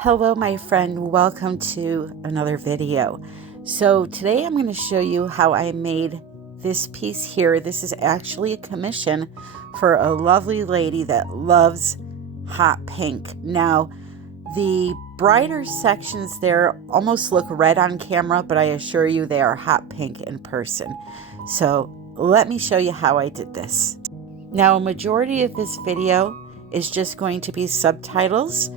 Hello, my friend. Welcome to another video. So today I'm going to show you how I made this piece here. This is actually a commission for a lovely lady that loves hot pink. Now, the brighter sections there almost look red on camera, but I assure you they are hot pink in person. So let me show you how I did this. Now, a majority of this video is just going to be subtitles,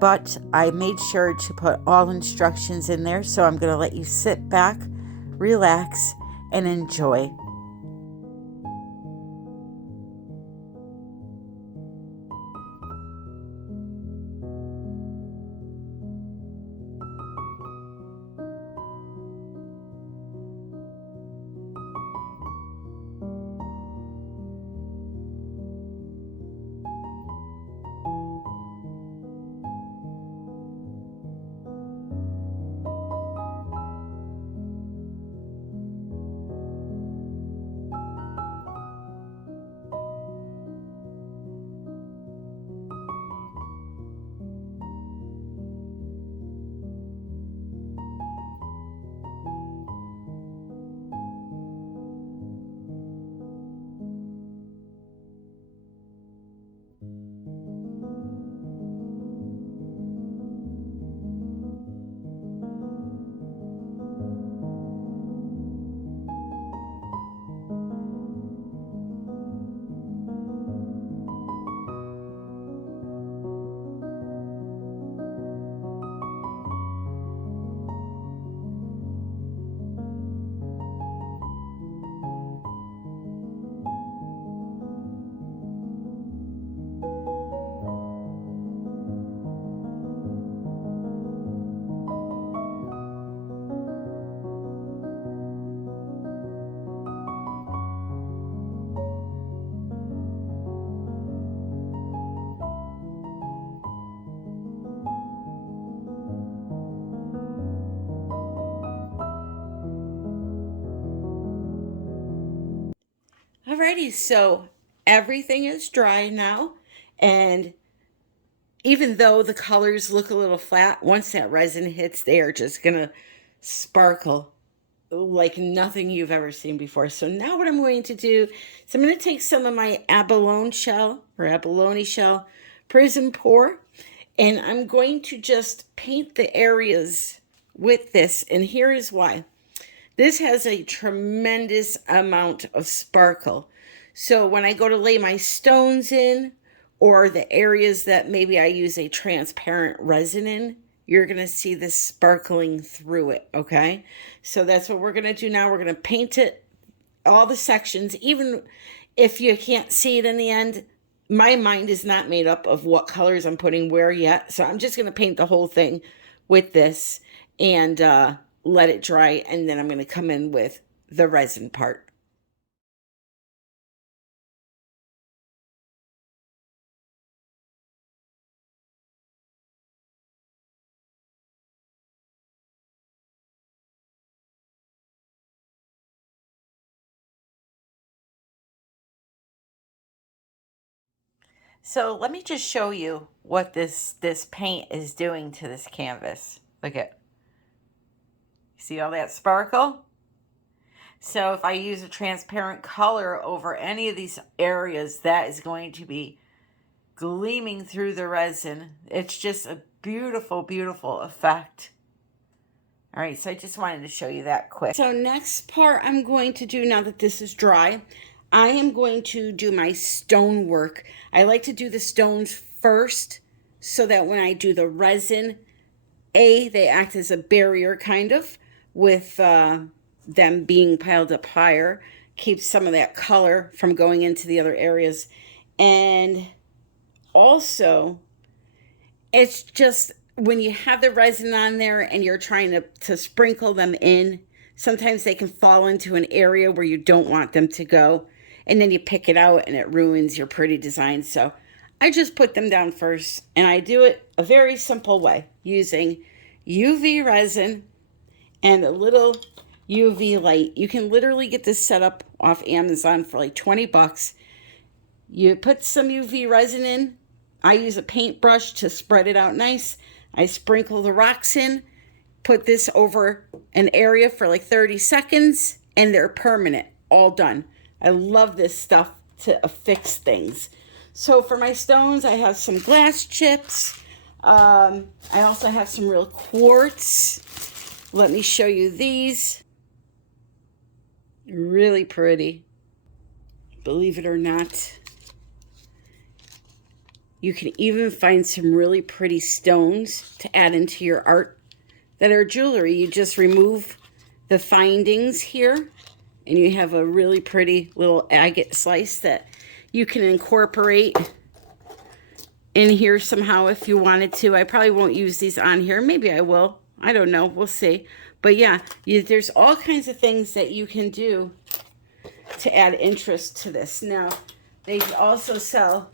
but I made sure to put all instructions in there, so I'm going to let you sit back, relax, and enjoy. Alrighty, so everything is dry now, and even though the colors look a little flat, once that resin hits, they are just gonna sparkle like nothing you've ever seen before. So now what I'm going to do is I'm going to take some of my abalone shell or abalone shell Prizm pour, and I'm going to just paint the areas with this. And here is why. This has a tremendous amount of sparkle. So when I go to lay my stones in, or the areas that maybe I use a transparent resin in, you're going to see this sparkling through it, okay? So that's what we're going to do now. We're going to paint it, all the sections, even if you can't see it in the end. My mind is not made up of what colors I'm putting where yet, so I'm just going to paint the whole thing with this and let it dry, and then I'm going to come in with the resin part. So let me just show you what this paint is doing to this canvas. Look at, see all that sparkle? So if I use a transparent color over any of these areas, that is going to be gleaming through the resin. It's just a beautiful, beautiful effect. All right, so I just wanted to show you that quick. So next part I'm going to do, now that this is dry, I am going to do my stone work. I like to do the stones first so that when I do the resin, they act as a barrier kind of with them being piled up higher, keeps some of that color from going into the other areas. And also, it's just when you have the resin on there and you're trying to sprinkle them in, sometimes they can fall into an area where you don't want them to go, and then you pick it out and it ruins your pretty design. So I just put them down first, and I do it a very simple way using UV resin and a little UV light. You can literally get this set up off Amazon for like 20 bucks. You put some UV resin in. I use a paintbrush to spread it out nice. I sprinkle the rocks in, put this over an area for like 30 seconds, and they're permanent, all done. I love this stuff to affix things. So for my stones, I have some glass chips. I also have some real quartz. Let me show you these. Really pretty. Believe it or not. You can even find some really pretty stones to add into your art that are jewelry. You just remove the findings here, and you have a really pretty little agate slice that you can incorporate in here somehow if you wanted to. I probably won't use these on here. Maybe I will. I don't know. We'll see. But yeah, there's all kinds of things that you can do to add interest to this. Now, they also sell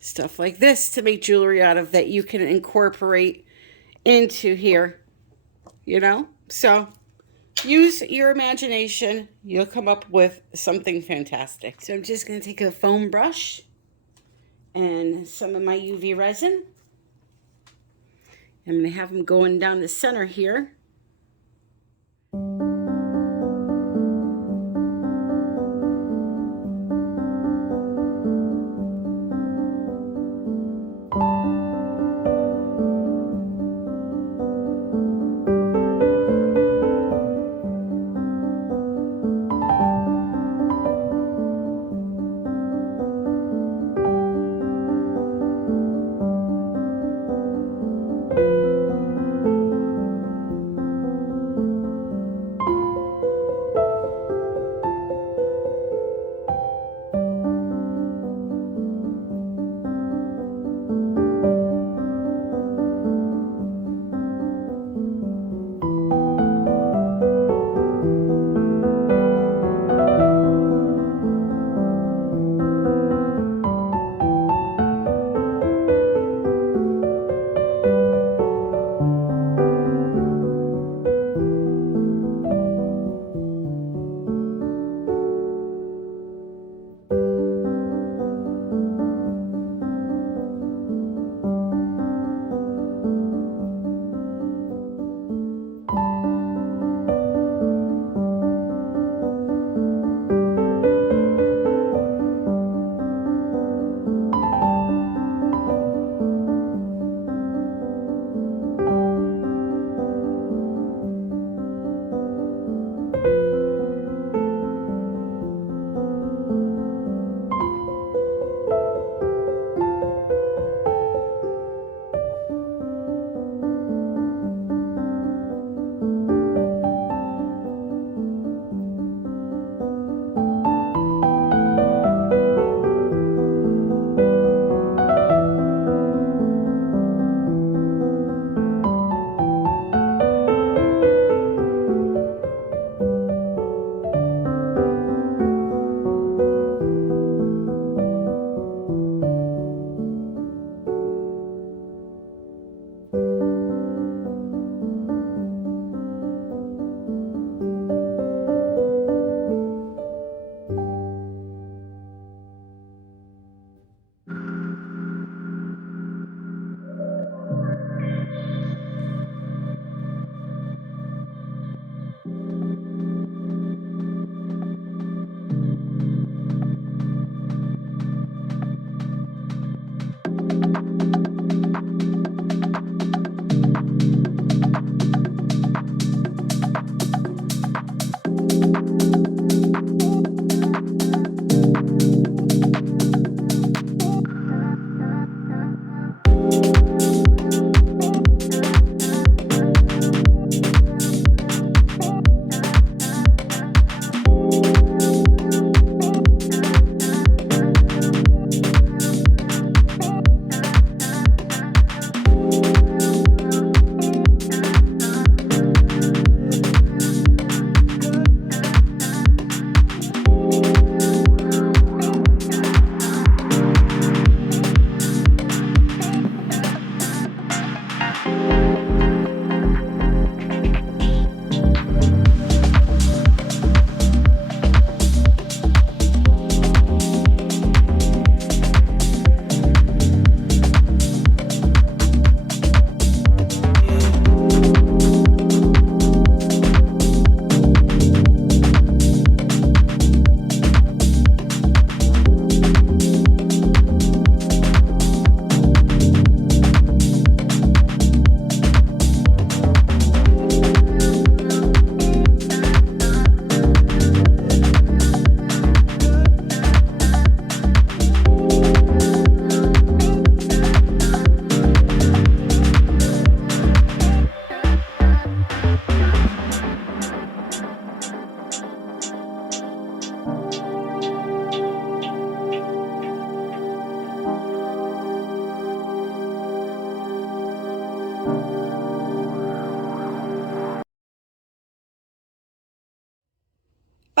stuff like this to make jewelry out of that you can incorporate into here, you know? So use your imagination. You'll come up with something fantastic. So I'm just going to take a foam brush and some of my UV resin. I'm going to have them going down the center here.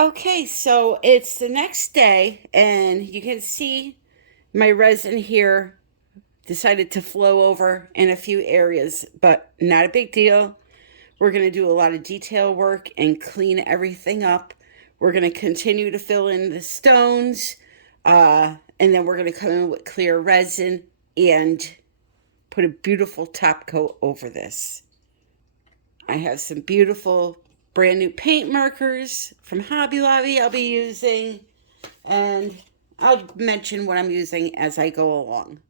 Okay, so it's the next day, and you can see my resin here decided to flow over in a few areas, but not a big deal. We're going to do a lot of detail work and clean everything up. We're going to continue to fill in the stones, and then we're going to come in with clear resin and put a beautiful top coat over this. I have some beautiful brand new paint markers from Hobby Lobby I'll be using, and I'll mention what I'm using as I go along.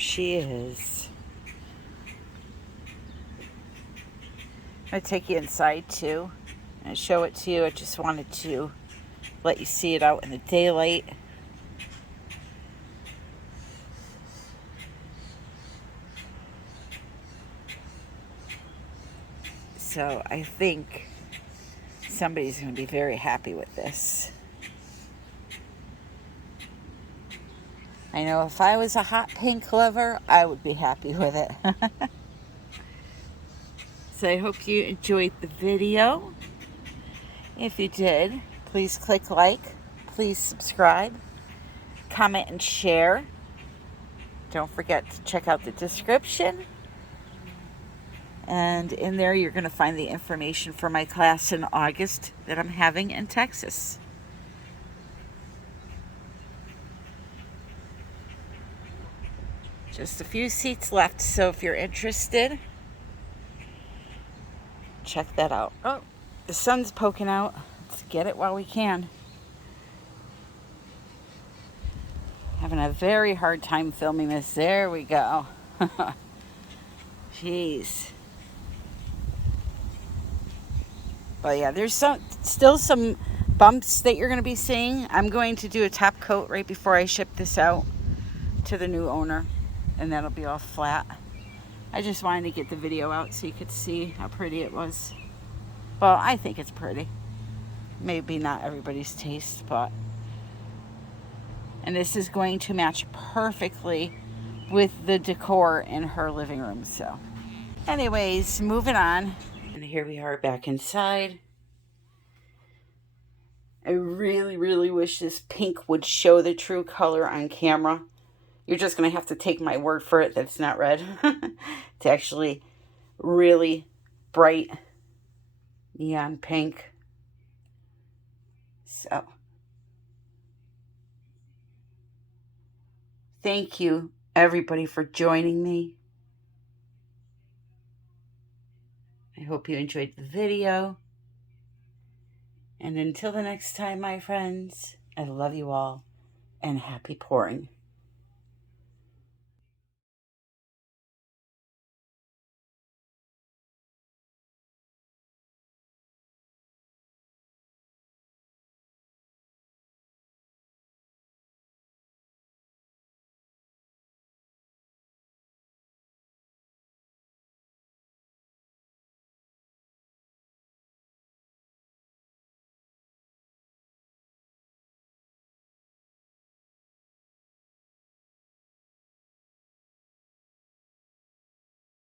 she is. I'm going to take you inside too and show it to you. I just wanted to let you see it out in the daylight. So I think somebody's going to be very happy with this. I know if I was a hot pink lover, I would be happy with it. So I hope you enjoyed the video. If you did, please click like, please subscribe, comment and share. Don't forget to check out the description. And in there you're going to find the information for my class in August that I'm having in Texas. Just a few seats left, so if you're interested, check that out. Oh, the sun's poking out. Let's get it while we can. Having a very hard time filming this. There we go. Jeez. But yeah, there's still some bumps that you're going to be seeing. I'm going to do a top coat right before I ship this out to the new owner, and that'll be all flat. I just wanted to get the video out so you could see how pretty it was. Well, I think it's pretty. Maybe not everybody's taste, but... And this is going to match perfectly with the decor in her living room, so... Anyways, moving on. And here we are back inside. I really, really wish this pink would show the true color on camera. You're just going to have to take my word for it that it's not red. It's actually really bright neon pink. So, thank you everybody for joining me. I hope you enjoyed the video. And until the next time, my friends, I love you all and happy pouring.